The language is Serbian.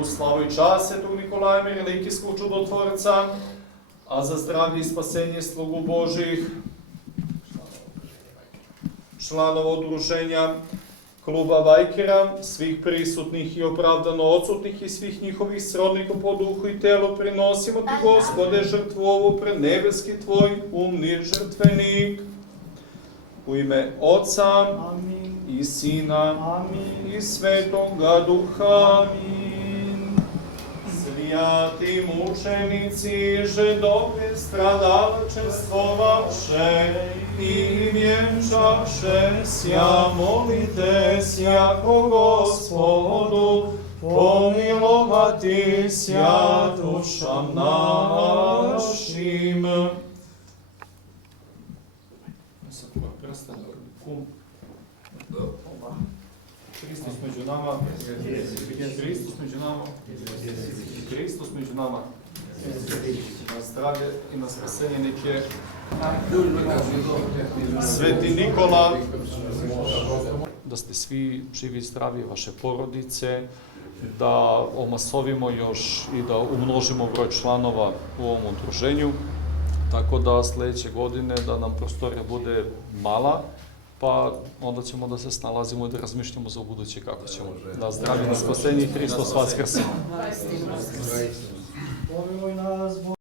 u slavu i čast Svetog Nikolaja Mirelikijskog čudotvorca, a za zdravlje i spasenje slugu Božih, članova udruženja kluba Vajkera, svih prisutnih i opravdano odsutnih i svih njihovih srodnika po duhu i telu, prinosimo ti, Gospode, žrtvu ovu pred nebeski tvoj umni žrtvenik. U ime Oca i Sina i Svetoga Duha. Svijati mučenici, žedove stradalačestvovavše i vjenčavše sja, molite sjako Gospodu, pomilovati sja dušam našim. Hristos među nama, Hristos među nama, Hristos među nama. Na zdravlje i na spasenje neke Sveti Nikola. Da ste svi živi i zdravi, vaše porodice, da omasovimo još i da umnožimo broj članova u ovom udruženju, tako da sljedeće godine da nam prostorija bude mala, pa onda ćemo da se snalazimo i da razmišljamo za buduće kako ćemo. Na zdravlje, na spasenje i Hristos vaskrse.